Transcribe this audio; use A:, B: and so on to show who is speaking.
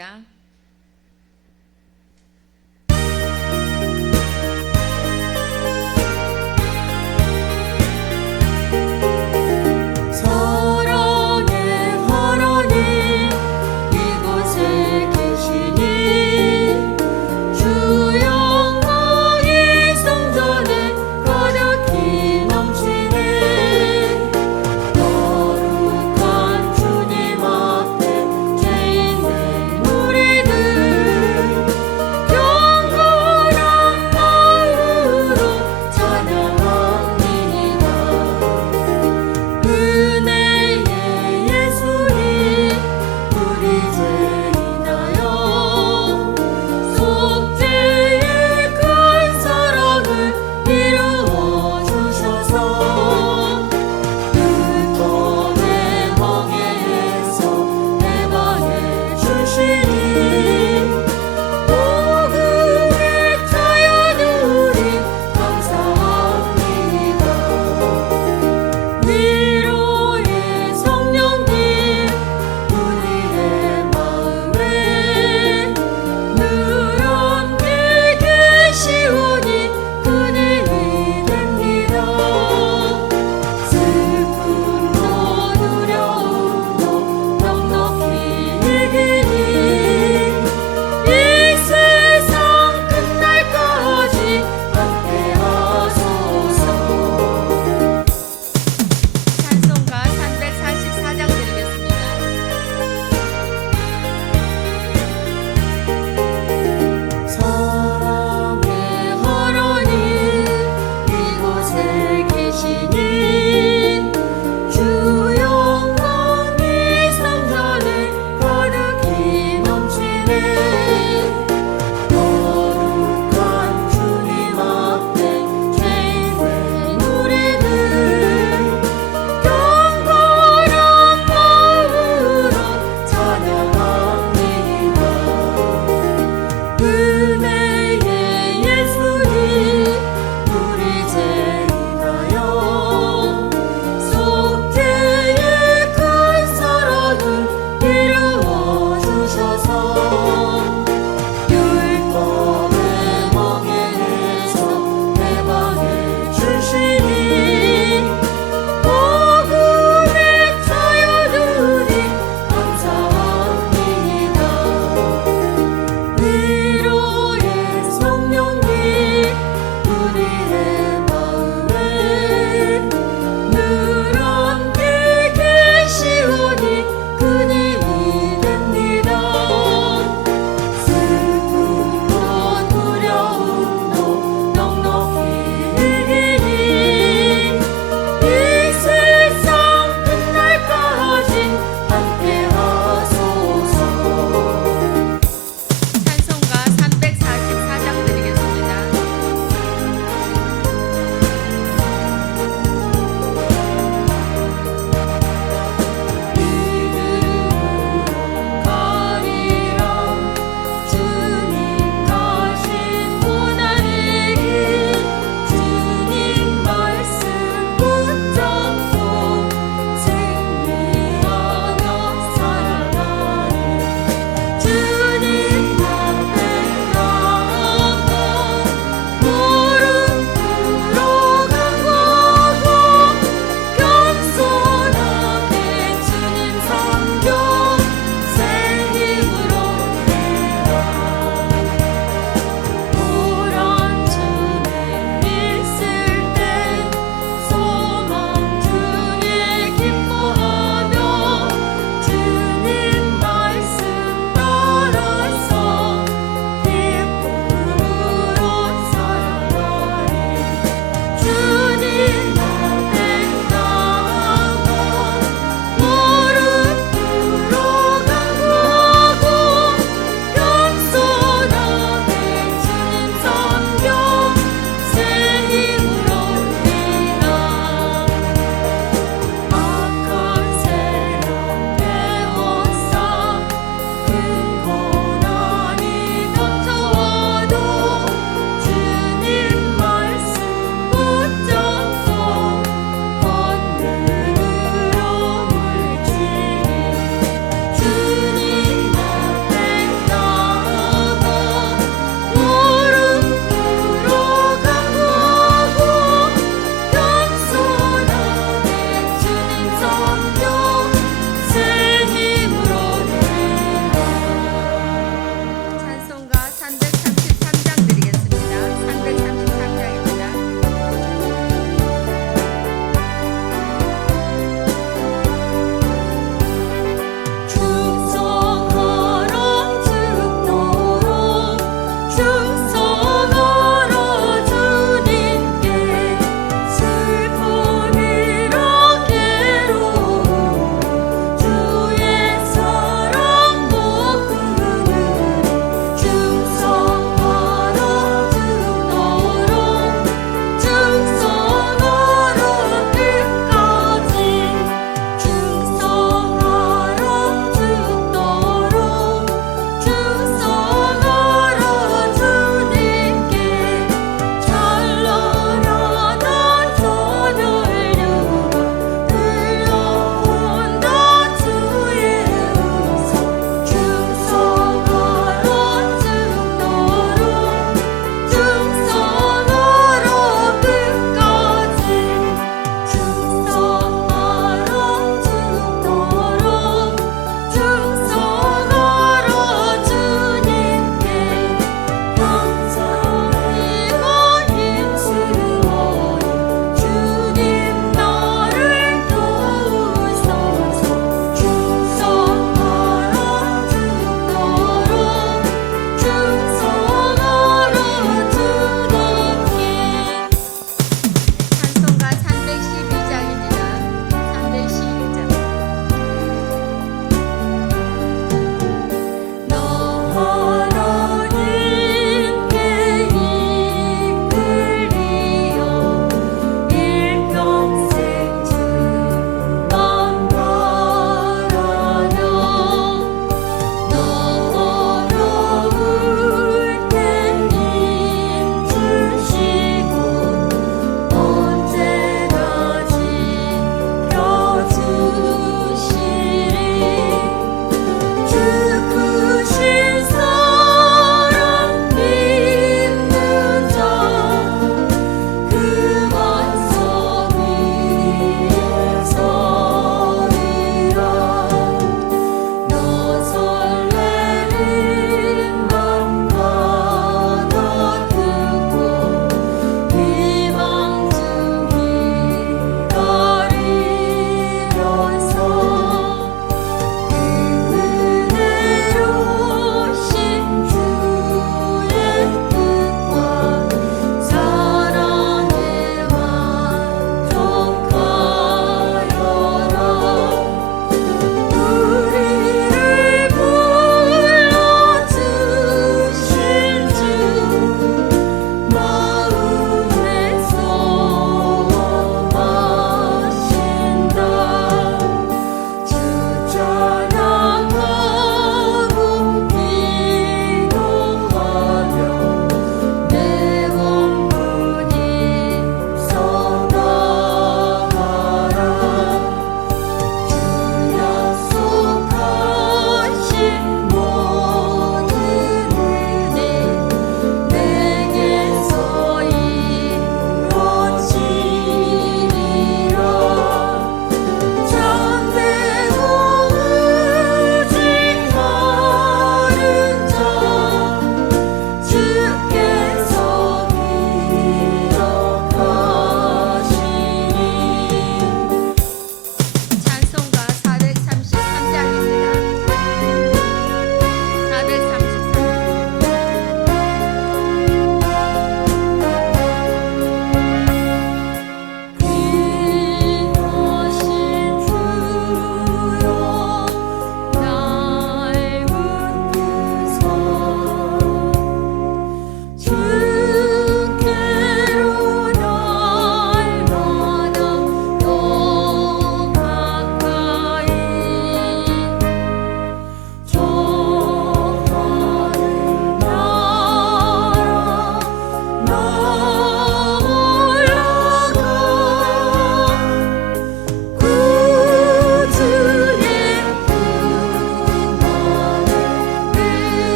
A: Yeah. Amen.